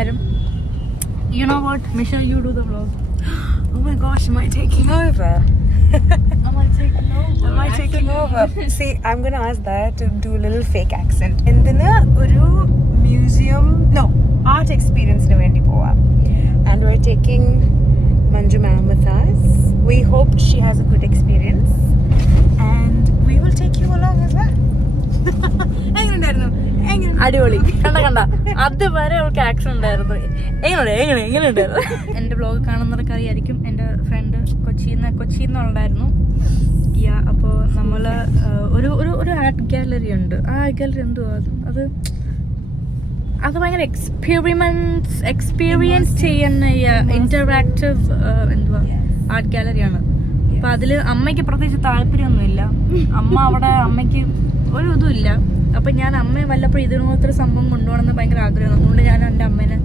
എല്ലാവരും. You know what? Michelle, you do the vlog. Oh my gosh, am I taking over? Am I taking over? Am I taking over? See, I'm going to ask that to do a little fake accent. Endina oru museum, no, art experience nu vendi pova. And we're taking Manju ma'am with us. We hope she has a good experience. And we will take you along as well. അടിപൊളി. കണ്ട അതുവരെ അവൾക്ക് action ഉണ്ടായിരുന്നു. എങ്ങനെ ഉണ്ടായിരുന്നു. എൻ്റെ vlog കാണുന്നവർക്ക് അറിയായിരിക്കും. എൻ്റെ ഫ്രണ്ട് കൊച്ചിന്നുണ്ടായിരുന്നു. അപ്പോൾ നമ്മൾ ഒരു ആർട്ട് ഗാലറി ഉണ്ട്. ആ ആർട്ട് ഗാലറി എന്തുവാ അത് ഭയങ്കര എക്സ്പീരിയൻസ് ചെയ്യുന്ന ഇന്ററാക്റ്റീവ് എന്തുവാ ആർട്ട് ഗാലറിയാണ്. അപ്പൊ അതില് അമ്മയ്ക്ക് പ്രത്യേകിച്ച് താല്പര്യമൊന്നുമില്ല. അമ്മയ്ക്ക് ഒരു ഇതുമില്ല. അപ്പൊ ഞാൻ അമ്മയെ വല്ലപ്പോഴും ഇതിനോത്ര സംഭവം കൊണ്ടുപോകണമെന്ന് ഭയങ്കര ആഗ്രഹം. അതുകൊണ്ട് ഞാൻ എൻ്റെ അമ്മേനെ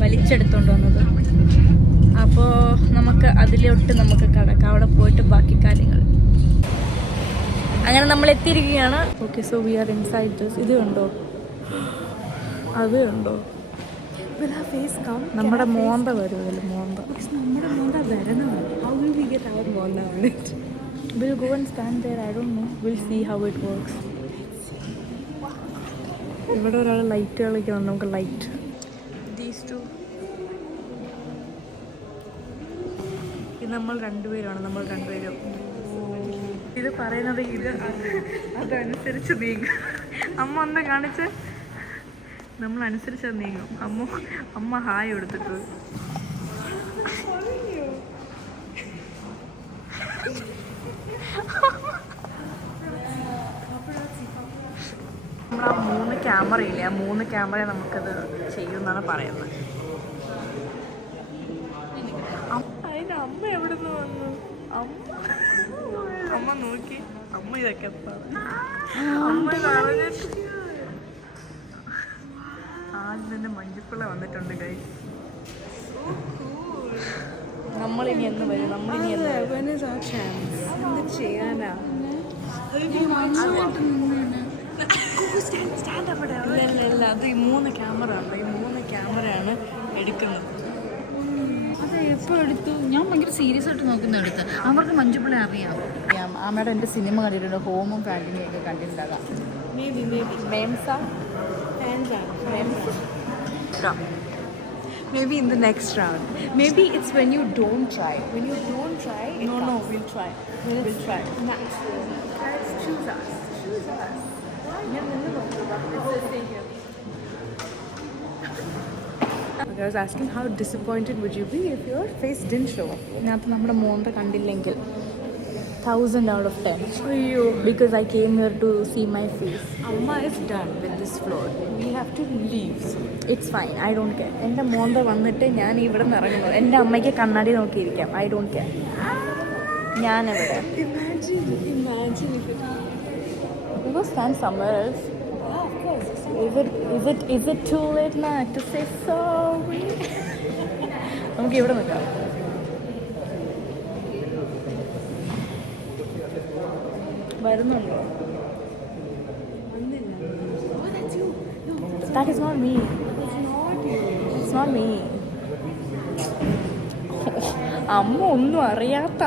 വലിച്ചെടുത്തോണ്ട് വന്നത്. അപ്പോൾ നമുക്ക് അതിലോട്ട് നമുക്ക് കടക്കാം. അവിടെ പോയിട്ട് ബാക്കി കാര്യങ്ങൾ. അങ്ങനെ നമ്മൾ എത്തിയിരിക്കുകയാണ്. Okay, so we are inside this. ഇത് കണ്ടോ, അത് കണ്ടോ, നമ്മുടെ മോന്ത വരുമല്ലോ. നമ്മുടെ മോന്ത വരണം. How will we get our മോന്ത on it? We'll go and stand there. I don't know. We'll see how it works. ഇവിടെ ഒരാൾ ലൈറ്റ് കളിക്കണം. നമുക്ക് ലൈറ്റ്. These two. ഇത് നമ്മൾ രണ്ടുപേരും. ഇത് പറയുന്നത് അതനുസരിച്ച് നീങ്ങും. അമ്മ ഒന്ന് കാണിച്ച് നമ്മൾ അനുസരിച്ച് നീങ്ങും. അമ്മ ഹായ് കൊടുത്തിട്ട് നമ്മൾ ആ 3 ക്യാമറയില്ലേ, ആ 3 ക്യാമറ നമുക്കത് ചെയ്യുമെന്നാണ് പറയുന്നത്. അതിന് അമ്മ എവിടെ നിന്ന് വന്നു? അമ്മ നോക്കി. അമ്മ ഇതൊക്കെ അമ്മ ആദ്യം തന്നെ മഞ്ജുപ്പിള്ള വന്നിട്ടുണ്ട്. കൈ നമ്മളിനി എന്ന് വരും? ചെയ്യാനാ ഇല്ല, അത് ഈ 3 ക്യാമറ ഉണ്ട്. ഈ 3 ക്യാമറയാണ് എടുക്കുന്നത്. അത് എപ്പോൾ എടുത്തു? ഞാൻ ഭയങ്കര സീരിയസ് ആയിട്ട് നോക്കുന്ന എടുത്ത്. അവർക്ക് മഞ്ജുപ്പിളെ അറിയാം. അമ്മയുടെ എൻ്റെ സിനിമ കണ്ടിട്ടുണ്ട്. ഹോമും ഫാൻഡിങ്ങും ഒക്കെ കണ്ടിട്ടുണ്ടാകാം. Maybe in the next round. Maybe it's when you don't try. When you don't try, No, we'll try. We'll try. Let's choose us. I was asking how disappointed would you be if your face didn't show up? ഇതിനകത്ത് നമ്മുടെ മോന്ത കണ്ടില്ലെങ്കിൽ 1000 out of 10. Because I came here to see my face. Amma is done with this floor. We have to leave soon. It's fine. I don't care. എൻ്റെ മോന്ത വന്നിട്ട് ഞാൻ ഇവിടെ നിന്ന് ഇറങ്ങുന്നത്. എൻ്റെ അമ്മയ്ക്ക് കണ്ണാടി നോക്കിയിരിക്കാം. I don't care. ഞാനെവിടെ? Imagine if it... We go stand somewhere else. Yeah, of course. Is it too late now to say sorry? നമുക്ക് ഇവിടെ നിൽക്കാം. വരുന്നുണ്ടോ? Oh, that's you. No, That is not me. it's not you. It's not me. അമ്മ ഒന്നും അറിയാത്ത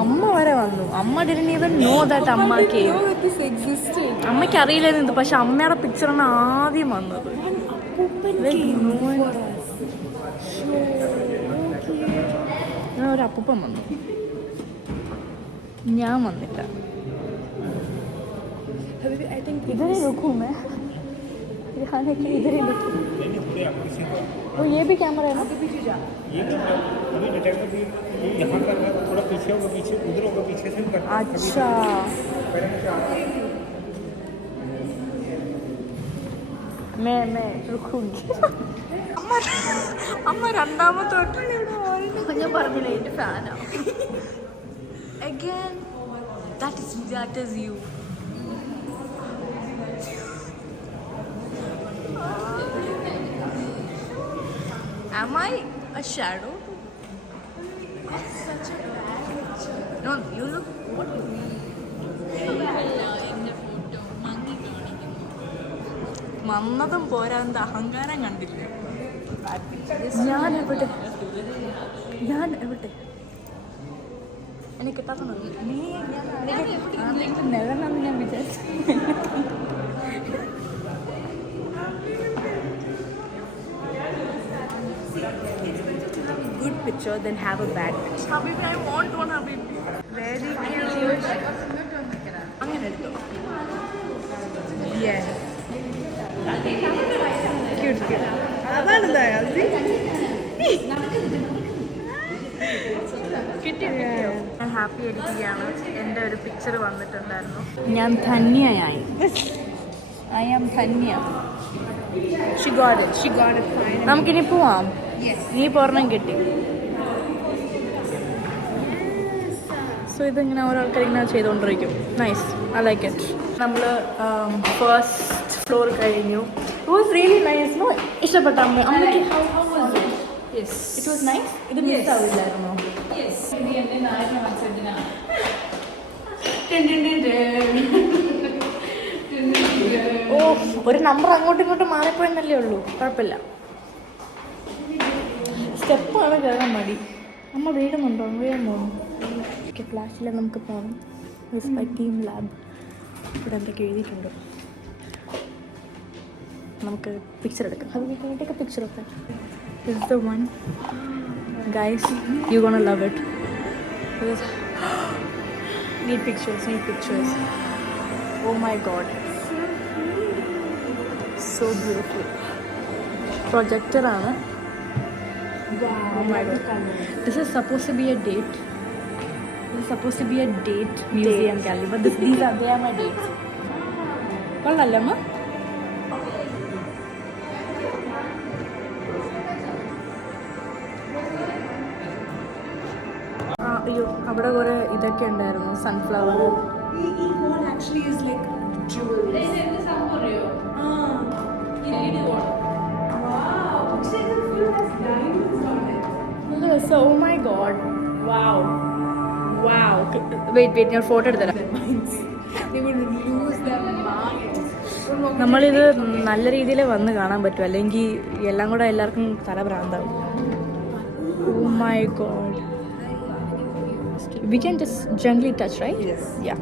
അമ്മ വരെ വന്നു. അമ്മ didn't even know that അമ്മ came. Know that this existed. അമ്മയ്ക്ക് അറിയില്ലായിരുന്നു. പക്ഷെ അമ്മയുടെ പിക്ചറാണ് ആദ്യം വന്നത്. ഒരു അപ്പൂപ്പൻ വന്നു, ഞാൻ വന്നില്ല. I think इधर ही रुकूं मैं? इधर ही रुकूं? तो ये भी कैमरा है ना? ये अभी डिटेक्टर भी यहाँ कर रहा है, थोड़ा पीछे होगा, पीछे उधर होगा, पीछे से भी करता है. अच्छा, मैं रुकूंगी. അമ്മ രണ്ടാമത്തോട്ടാണ് ഇവിടെ വരുന്നത്. ഞാൻ പറഞ്ഞില്ലേ എൻ്റെ ഫാനാണ്. Again, that is you. Am I a shadow? Such a bad picture. No, you look what you mean. മന്നതും പോരാ, എന്താ അഹങ്കാരം കണ്ടില്ലേ? bad picture. ഞാൻ എവിടെ എനിക്ക് കിട്ടാത്തത് നിഴലാണെന്ന് ഞാൻ വിചാരിച്ചു. Good picture, then have a bad picture. Habibi, I want one Habibi. Very cute. അങ്ങനെ എടുത്തു. Yeah. Cute, cute. അതാണ് ഞാൻ ഹാപ്പി ആയിരിക്കുകയാണ്. എൻ്റെ ഒരു പിക്ചർ വന്നിട്ടുണ്ടായിരുന്നു. ഞാൻ ധന്യയായി. I am Dhanya. She got it. She got it fine. നമുക്കിനി പോവാം. Yes. നീ പോർണം കിട്ടി. സോ ഇതിങ്ങനെ ഓരോ ആൾക്കാർ ഇങ്ങനെ ചെയ്തുകൊണ്ടിരിക്കും. Nice, I like it. നമ്മൾ ഫസ്റ്റ് ഫ്ലോർ കഴിഞ്ഞു. It was really nice. No ഇഷ്ടപ്പെട്ട അമ്മയ്ക്ക് how was it? Yes it was nice. ഇത് മിസ് ആവില്ലായിരുന്നോ? യെസ് ഇത് എൻ്റെ നായക മത്സരത്തിനാണ്. ഓ, ഒരു നമ്പർ അങ്ങോട്ടും ഇങ്ങോട്ടും മാറിപ്പോയെന്നല്ലേ ഉള്ളൂ. കുഴപ്പമില്ല. സ്റ്റെപ്പാണ് കയറാൻ മതി. അമ്മ വീഴുന്നുണ്ടോ? വീഴുന്നോ? ഓക്കെ, ഫ്ലാഷിൽ നമുക്ക് പോകണം. ടീം ലാബ് ഇവിടെ എന്തൊക്കെ എഴുതിയിട്ടുണ്ട്. നമുക്ക് പിക്ചർ എടുക്കാം. അതിനൊക്കെ പിക്ചർ ഒക്കെ. This is the one. Guys, you're gonna love it. Need pictures. Oh my god. So beautiful. Projector ആണ്. Oh my god. This is supposed to be a date. Museum gallery. But they are my dates. കൊള്ളാല്ലേ അമ്മ? അയ്യോ, അവിടെ കുറെ ഇതൊക്കെ ഉണ്ടായിരുന്നു. Sunflower. Actually is like jewelry. So, oh my god. Wow. Wait, ഞാൻ photo എടുത്തരാം. They will lose their mind. നമ്മളിത് നല്ല രീതിയിൽ വന്ന് കാണാൻ പറ്റും, അല്ലെങ്കിൽ എല്ലാം കൂടെ എല്ലാവർക്കും തലഭ്രാന്താവും. Oh my god. We can just gently touch, right? Yes. Yeah.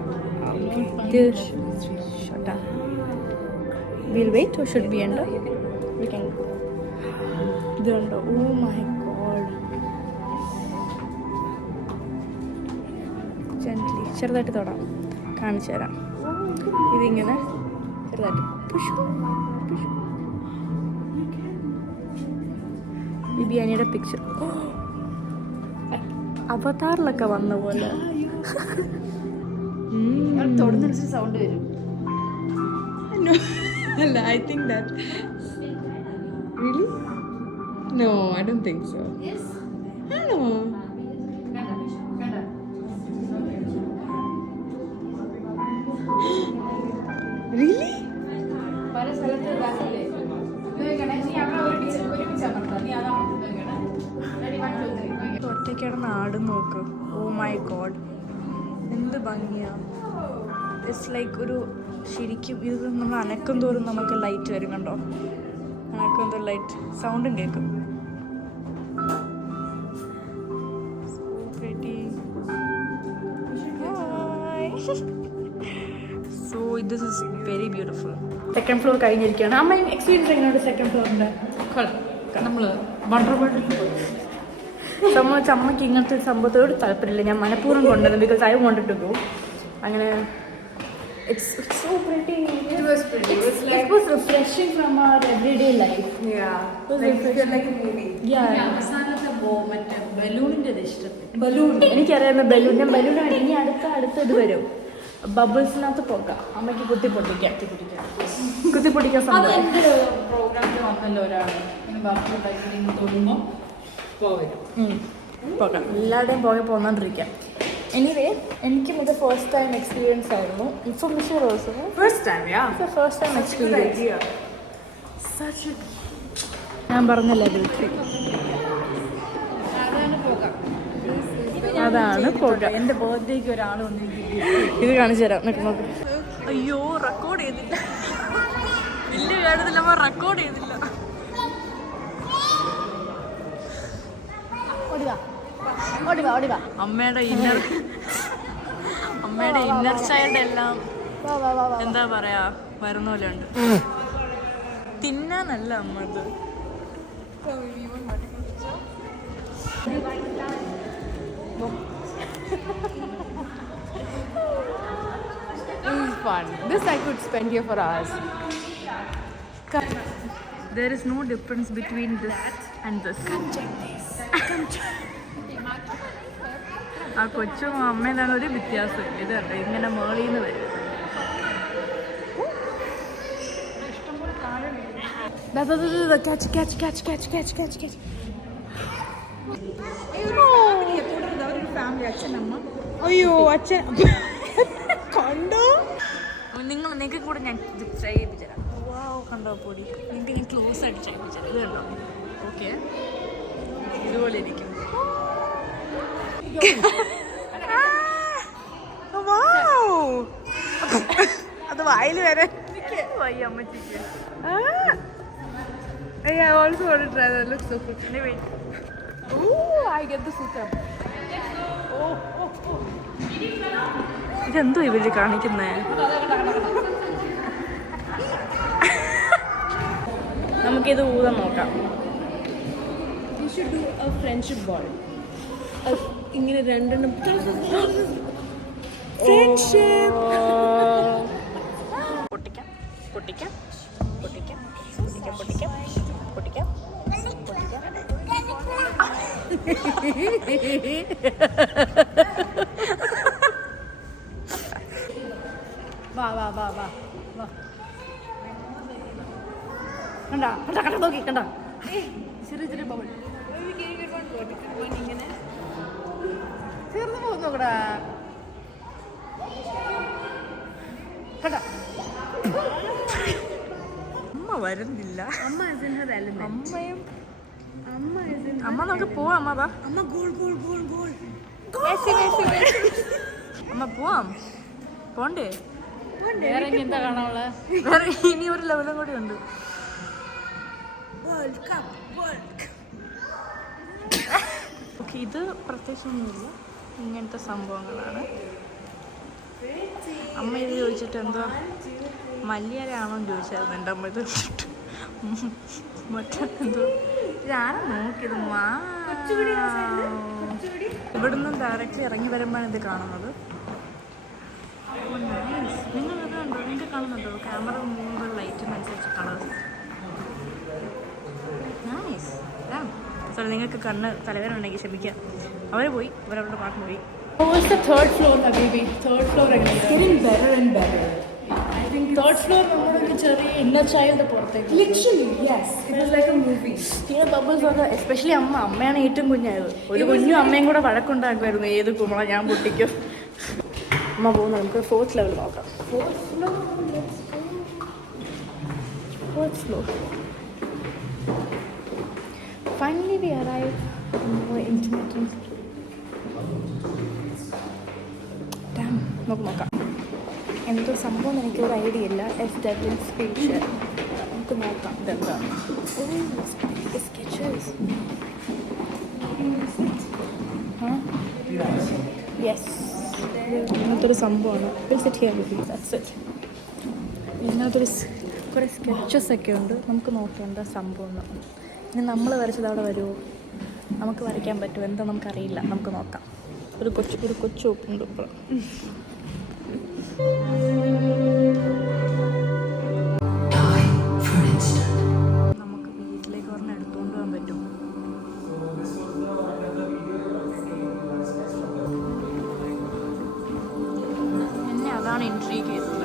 This. Shut up. We'll wait or should we enter? We can. Oh my god. Gently. ചെറുതായിട്ട് തൊടാം. കാണിച്ചു തരാം. ഇതിങ്ങനെ ചെറുതായിട്ട് ബിബിയാനിയുടെ പിക്ചർ. അവതാറിലൊക്കെ വന്ന പോലെ. തൊടുന്നനുസരിച്ച് സൗണ്ട് വരും. No, I think that. Really? No, I don't think so. Yes. I don't know. Really? പല സ്ഥലത്ത് ഇതാക്കില്ലേ? നോക്കണേ, നീ അവിടെ ഒരു ടീച്ചർ ഒരുമിച്ച് അമർത്താം. നീ അതാ നോക്കണേ. Ready, 1, 2, 3. ഒറ്റയ്ക്കിടന്ന് ആടും നോക്ക്. ഓ മൈ ഗോഡ്, എന്ത് ഭംഗിയാ. ഇറ്റ്സ് ലൈക്ക് ഒരു ശരിക്കും ഇത് നമ്മൾ അനക്കം തോറും നമുക്ക് ലൈറ്റ് വരും. കണ്ടോ, അനക്കം തോറും ലൈറ്റ് സൗണ്ടും കേൾക്കും. So this is very beautiful. Second floor കഴിഞ്ഞിരിക്കുകയാണ്. അമ്മ എക്സ്പീരിയൻസ് എങ്ങനെയുണ്ട് സെക്കൻഡ് ഫ്ലോറിൻ്റെ? നമ്മൾ വണ്ടർവേൾഡിൽ പോയി. സംബന്ധിച്ച് അമ്മയ്ക്ക് ഇങ്ങനത്തെ സംഭവത്തോട് താല്പര്യമില്ല. ഞാൻ മനഃപൂർവ്വം കൊണ്ടുവന്നത് because I wanted to go. അങ്ങനെ it's so pretty. It was pretty. It was like. It was refreshing from our everyday life. Yeah. It was Like you feel refreshing. like a movie. Yeah. അവസാനത്തെ മറ്റേ ബലൂണിൻ്റെ ഇഷ്ടപ്പെട്ടു. Balloon എനിക്കറിയാവുന്ന balloon. ഞാൻ ബലൂണാണ്. ഇനി അടുത്ത ഇത് വരും. ബബിൾസിനകത്ത് പോകാം. അമ്മയ്ക്ക് കുത്തി പൊട്ടിക്കാൻ സംഭവം. എൻ്റെ പ്രോഗ്രാമിൽ വന്നല്ലോ ഒരാൾ ഇങ്ങനെ ബാക്കി ഉണ്ടാക്കി തോന്നുമ്പോൾ പോകരും. പോകാം. എല്ലാവരുടെയും പോന്നോണ്ടിരിക്കാം. എനിവേ, എനിക്കും ഇത് ഫസ്റ്റ് ടൈം എക്സ്പീരിയൻസ് ആയിരുന്നു. ഇപ്പം മിഷർ also First time, yeah. First time Good experience. idea. ഞാൻ പറഞ്ഞല്ലോ ദിൽഷി. അതാണ് പോകാം. എൻ്റെ ബർത്ത്ഡേക്ക് ഒരാൾ വന്നിരിക്കും. ഇത് കാണിച്ചു തരാം. നോക്ക്. അയ്യോ, റെക്കോർഡ് ചെയ്തില്ല. വലിയ കാര്യത്തില്ല, റെക്കോർഡ് ചെയ്തില്ല. അമ്മയുടെ ഇന്നർ ചൈൽഡ് എല്ലാം എന്താ പറയാ വരുന്ന പോലെ ഉണ്ട്. തിന്നാനല്ല അമ്മ ഇത്. This is fun. This I could spend here for hours. There is no difference between this and this. ആ കൊച്ചും അമ്മയും തന്നെ ഒരു വ്യത്യാസം. ഇതുണ്ട് ഇങ്ങനെ മേളിന്ന് വരും. Catch. അയ്യോ അച്ഛൻ കണ്ടോ? നിങ്ങൾക്ക് കൂടെ ഞാൻ ഇത് ട്രൈ ചെയ്യിപ്പിച്ചുതരാം. കണ്ടോ പൊടി? നിങ്ങൾക്ക് ഞാൻ ക്ലോസ് ആയിട്ട് ചെയ്യിപ്പിച്ചുതരാം. ഇത് കണ്ടോ? ഓക്കെ, ഇതുപോലെ ഇരിക്കും. അത് വായിൽ വരെ വയ്യ അമ്മച്ചിക്ക്. I also want to try that. It looks so good. Wait. Ooh, I get the sutra. ഇതെന്തോ ഇവര് കാണിക്കുന്നേ? നമുക്കിത് ഊതാൻ നോക്കാം. You should do a friendship ball. ഇങ്ങനെ രണ്ടെണ്ണം ഫ്രണ്ട്ഷിപ്പ്. പൊട്ടിക്കാം. വാ കണ്ടാ നോക്കി കണ്ടാ ചെറിയ ബബിൾ ഇങ്ങനെ ചേർന്ന് പോകുന്നോക്കടാ. കണ്ടാ അമ്മ വരുന്നില്ല. അമ്മ is in her element. അമ്മ നമുക്ക് പോവാം. അമ്മ വാ. അമ്മ ഗോൾ അമ്മ പോവാം. പോണ്ടേ? വേറെ ഇനി എന്താ കാണാനുള്ള? വേറെ ഇനി ഒരു ലെവലും കൂടി ഉണ്ട്. ഓക്കെ, ഇത് പ്രത്യേകിച്ചൊന്നുമില്ല. ഇങ്ങനത്തെ സംഭവങ്ങളാണ്. അമ്മ ഇത് ചോദിച്ചിട്ട് എന്തോ മല്ലിയലാണോ എന്ന് ചോദിച്ചായിരുന്നു എൻ്റെ അമ്മ. ഇത് മറ്റെന്തോ ഇതാരാ നോക്കിയത്? ഇവിടുന്ന് ഡയറക്റ്റ് ഇറങ്ങി വരുമ്പോഴാണ് ഇത് കാണുന്നത്. നിങ്ങൾ ഇത് കണ്ടോ? നിങ്ങൾക്ക് കാണുന്നുണ്ടോ? ക്യാമറ മൂവ് ലൈറ്റിനനുസരിച്ച് കളേഴ്സ്. നൈസ്. സോറി, നിങ്ങൾക്ക് കണ്ണ് തലവേദന ഉണ്ടെങ്കിൽ ക്ഷമിക്കുക. അവർ പോയി, അവരവരുടെ പാട്ടിന് പോയി. Oh, it's the third floor, baby. Third floor again. It's getting better and better. I think third floor നമ്മുടെ ചെറിയ ഇന്നർ ചൈൽഡ് പുറത്തേക്ക്. Literally, yes. It was like a movie. ഇങ്ങനെ ബബിൾസ് ഒക്കെ എസ്പെഷ്യലി അമ്മയാണ് ഏറ്റവും കുഞ്ഞായത്. ഒരു കുഞ്ഞും അമ്മയും കൂടെ വഴക്കുണ്ടാക്കുമായിരുന്നു. ഏത് കുമ്പള ഞാൻ പൊട്ടിക്കും. അമ്മ പോകുന്നത്. നമുക്ക് 4th ലെവൽ നോക്കാം. 4th floor. Finally we arrived in our intimate room. നമുക്ക് നോക്കാം എന്തോ സംഭവം. എനിക്കൊരു ഐഡിയ ഇല്ല. സ്പേഷ്യൽ നമുക്ക് നോക്കാം ഇതെന്താ. സ്കെച്ചേഴ്സ്. യെസ്, ഇങ്ങനത്തൊരു സംഭവമാണ്. ഇതിനകത്തൊരു കുറേ സ്കെച്ചസ് ഒക്കെ ഉണ്ട്. നമുക്ക് നോക്കാം എന്താ സംഭവം. ഇനി നമ്മൾ വരച്ചത് അവിടെ വരുമോ? നമുക്ക് വരയ്ക്കാൻ പറ്റുമോ? എന്താ നമുക്കറിയില്ല. നമുക്ക് നോക്കാം. ഒരു കൊച്ചു ഒപ്പുണ്ട് ഇപ്പോൾ. നമുക്ക് വീട്ടിലേക്ക് പറഞ്ഞ് എടുത്തുകൊണ്ട് പോകാൻ പറ്റും. എന്നെ അതാണ് ഇൻട്രീഗ് ചെയ്തത്.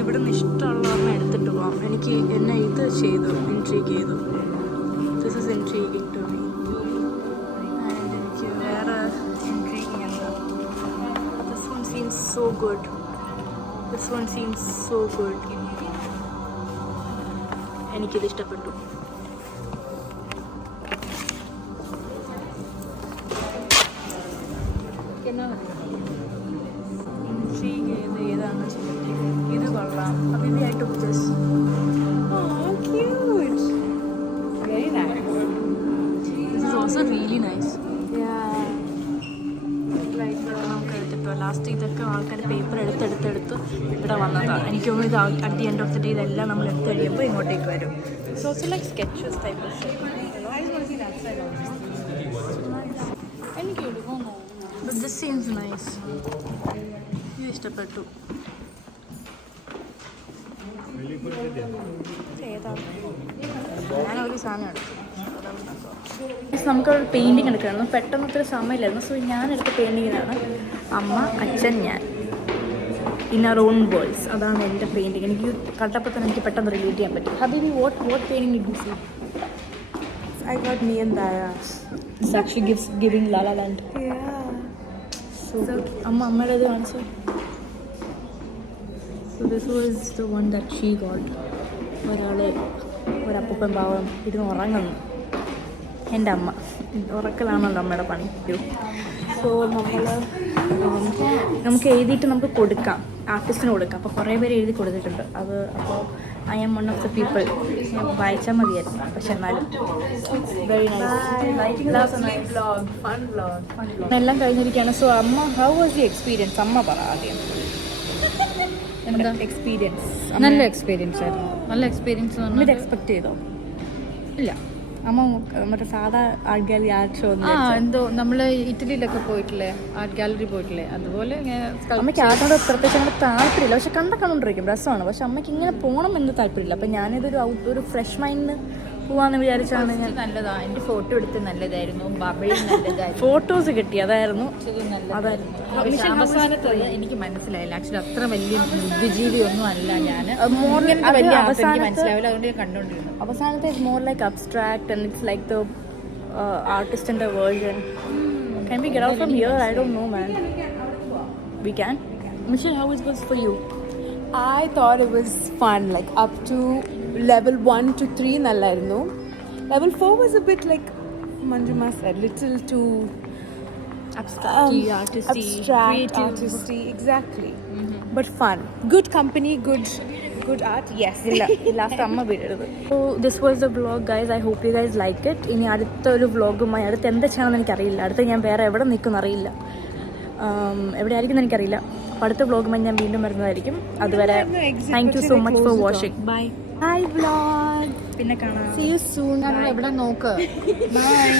ഇവിടുന്ന് ഇഷ്ടമുള്ള പറഞ്ഞ് എടുത്തിട്ട് പോകാം. എന്നെ ഇത് ചെയ്തു, ഇൻട്രീഗ് ചെയ്തു. This is intriguing to me. And എനിക്ക് വേറെ ഇൻട്രീഗിങ് എന്താ? This one seems so good. എനിക്കിത് ഇഷ്ടപ്പെട്ടു. ഇൻട്രീഗ് ചെയ്ത് ഏതാണ് ഇത് കൊള്ളാം. അതിനായിട്ട് just Very nice. this is also really nice. Yeah. Just ഇതൊക്കെ ആൾക്കാർ പേപ്പർ എടുത്തെടുത്ത് ഇവിടെ വന്നതാണ്. എനിക്ക് തോന്നുന്നു ഇത് at the end of the day ഇതെല്ലാം നമ്മൾ എടുത്ത് കഴിയുമ്പോൾ ഇങ്ങോട്ടേക്ക് വരും. It's also like sketches type of shape. എനിക്ക് എടുക്കുമോ? This seems nice. ഇത് ഇഷ്ടപ്പെട്ടു. ഞാനൊരു സാധനം എടുത്തു. നമുക്കൊരു പെയിൻറ്റിങ് എടുക്കണം. പെട്ടെന്ന് ഒത്തിരി സമയമില്ലായിരുന്നു. സോ ഞാനെടുത്ത പെയിൻറ്റിങ്ങിനാണ് അമ്മ, അച്ഛൻ, ഞാൻ. In our own worlds. അതാണ് എൻ്റെ പെയിൻറ്റിങ്. എനിക്ക് കണ്ടപ്പോൾ തന്നെ എനിക്ക് പെട്ടെന്ന് റിലേറ്റ് ചെയ്യാൻ പറ്റും. ഹബീബി, what painting did you see? I got me and Daya. Sakshi giving La La Land. Yeah. So അമ്മയുടെ ഇത് കാണിച്ചു. So this was the one that she got. ഒരപ്പൂപ്പൻ പാവം ഇരുന്ന് ഉറങ്ങുന്നു. എൻ്റെ അമ്മ ഉറക്കലാണല്ലോ അമ്മയുടെ പണി. സോ നമുക്ക് എഴുതിയിട്ട് നമുക്ക് കൊടുക്കാം, ആർട്ടിസ്റ്റിന് കൊടുക്കാം. അപ്പോൾ കുറേ പേര് എഴുതി കൊടുത്തിട്ടുണ്ട് അത്. അപ്പോൾ I am one of the people. വായിച്ചാൽ മതിയായിരുന്നു, പക്ഷെ എന്നാലും വെരി നൈസ്. എല്ലാം കഴിഞ്ഞിരിക്കുകയാണ്. സോ അമ്മ, ഹൗ വാസ് ദി എക്സ്പീരിയൻസ്? അമ്മ പറ ആദ്യം. എന്താ എക്സ്പീരിയൻസ്? നല്ല എക്സ്പീരിയൻസ് ആയിരുന്നു. നല്ല എക്സ്പീരിയൻസ് ഇത് എക്സ്പെക്ട് ചെയ്തോ? ഇല്ല. അമ്മ മറ്റേ സാധാ ആർട്ട് ഗാലറി ആർട്ട് ഷോ എന്തോ നമ്മള് ഇറ്റലിയിലൊക്കെ പോയിട്ടില്ലേ, ആർട്ട് ഗാലറി പോയിട്ടില്ലേ, അതുപോലെ അമ്മയ്ക്ക് ആർട്ടോട് പ്രത്യേകിച്ച് അങ്ങനെ താല്പര്യമില്ല. പക്ഷെ കണ്ടോണ്ടിരിക്കും, രസമാണ്. പക്ഷെ അമ്മയ്ക്ക് ഇങ്ങനെ പോകണം എന്ന് താല്പര്യമില്ല. അപ്പം ഞാനിതൊരു ഒരു ഫ്രഷ് മൈൻഡിന് പോവാന്ന് വിചാരിച്ചാണ് ഞാൻ. നല്ലതാ. എൻ്റെ ഫോട്ടോ എടുത്ത് നല്ലതായിരുന്നു. ബബിൾ നല്ലതായിരുന്നു. ഫോട്ടോസ് കിട്ടി, അതായിരുന്നു. അവസാനത്ത് എനിക്ക് മനസ്സിലായില്ല. ആക്ച്വലി അത്ര വലിയ ബുദ്ധിജീവി ഒന്നും അല്ല ഞാൻ. വലിയ മനസ്സിലാവില്ല, അതുകൊണ്ട് ഞാൻ കണ്ടോണ്ടിരുന്നു. അവസാനത്തെ it's more like abstract and it's like the ആർട്ടിസ്റ്റിന്റെ version. Can we get out from here? I don't know, man. We can. Michelle, how it was for you? I thought it was fun, like up to level 1 to 3 nallairunnu. Level 4 was a bit like Manjuma said, little too Abstract, artisty, creative. artisty, exactly. But fun, good company, good art. Yes. Last അമ്മ വീഴരുത്. So this was the vlog guys. I hope you guys like it. ഇനി അടുത്തൊരു വ്ളോഗുമായി അടുത്ത് എന്താ ചെയ്യണമെന്ന് എനിക്കറിയില്ല. അടുത്ത് ഞാൻ വേറെ എവിടെ നിൽക്കും അറിയില്ല, എവിടെ ആയിരിക്കും എനിക്കറിയില്ല. അപ്പോൾ അടുത്ത വ്ളോഗുമായി ഞാൻ വീണ്ടും വരുന്നതായിരിക്കും. അതുവരെ thank you so much for watching. Bye. Hi vlog. പിന്നെ കാണാം. See you soon. എവിടെ നോക്ക്. ബൈ.